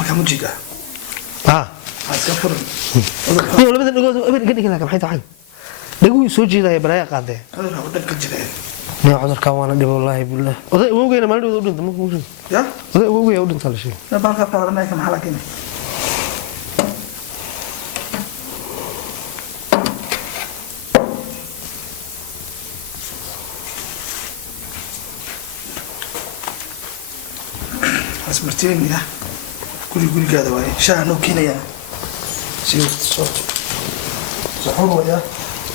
halka mujida askafur iyo labada dhagood gadiga maxay tahay dhagu soo jeedaya baraaya qaade cudurka u dhanka jiray ma cudurka waana dhib wallahi billah oday awgeena maalin u dhinta ma ku ya oday awgeena u dhinta la sheeg baalka qaadana ka maxaa lakin asmartiin ya gurigaada waay shaah noo keenaya si soo waya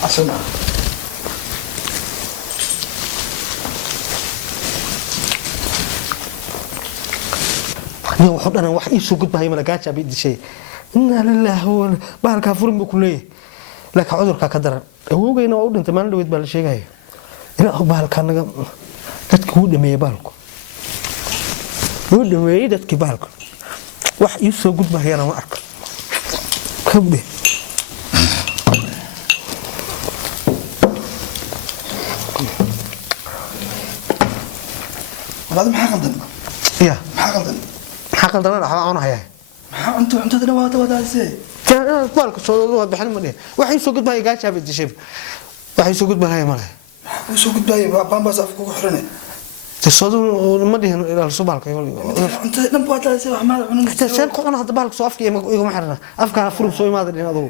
asana ni wuxuu dhanaan wax ii soo gudbahay malagaaja bay dishay inna lillahi wa baalka furin buu kulay laakiin cudurka ka daran awgeena waa u dhintay maalin dhaweed baa la sheegay ilaa baalka naga dadka uu dhameeyay baalku uu dhameeyay dadkii baalku wax ii soo gudbahayana ma arko kabde walaal maxaa qaldan ya maxaa qaldan waxa aan hayaa maxaa cuntada wadaasay baalku soo wada bixin ma dheh wax ii soo gudbahay gaaja bay dishay wax ii soo gudbahay ma leh uu soo gudbahay bambas afku ku xiranay تصدق ما دي الصبالك انت لم بوات سي ما عمل انت سين قنا هذا بالك سو افكي ما حرنا افكا فرم سو ما ادري ادو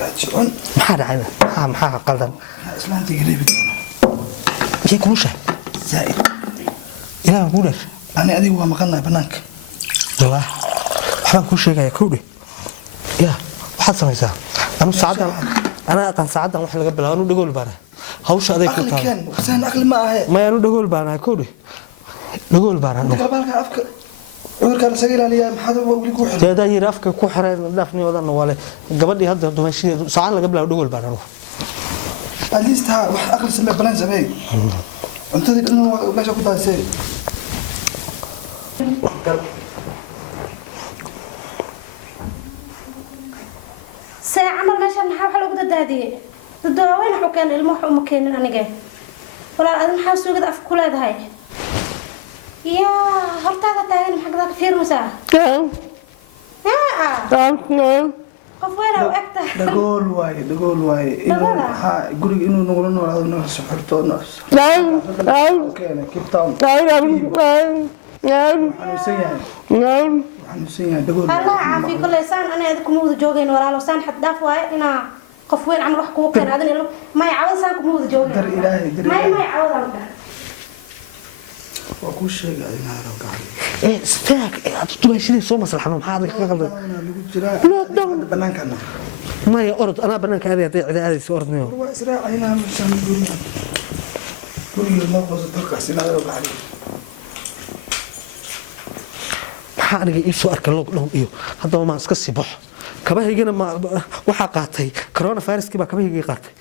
راجعون ما حدا عينا ما قلدن اسلامتي قريب كي كوشه زائد يا بولش انا ادي waa maqanay banaanka والله waxaan ku sheegay koodi ya waxaad samaysaa ana aqaan saacadan wax laga bilaabo inuu dhagool baana hawsha aday ku tahay waxaan aqli ma ahay ma aanu dhagool baana koodi dhagool baana balka afka urka la sagiraaliya maxad wali ku xiray jeeda yiri afka ku xiray dhaafni wadan wale gabadhii hadda dumashideedu saacan laga bilaabo dhagool baana alista wax aqli samee balan samee cuntadii dhan meesha ku daasay عمل ماشي نحاول حلو قد دادي الدواوين حكان المح ومكان أنا جاي ولا أنا نحاول سوق ده في كل هاي يا هرت هذا تاين حق ذاك كثير مساء يا قفوينا وقتها دقول واي إنه ها قولي إنه نقولنا هذا نفس حرتو نفس أوكي كيف تام الله عافي كل إنسان أنا أذكر موضوع جوجين ولا لو سان حد دافع أنا قفوين عم روح كوكا هذا ما يعوض سانك موضوع جوجين در إلهي ما يعوض عنك وكل شيء قاعدين على إيه استاك تبغى شيء سو مصلحة ما حاضر كذا لا دم بنانك أنا ما يأرد أنا بنانك هذه هذه سورتني هو إسراء هنا مش هنقول كل ما بس تركع سنة وقاعدين aniga ii soo arkay lockdown iyo hadaba ma iska sii baxo kabahaygana ma waxa qaatay corona viruskii ba kabahaygii qaatay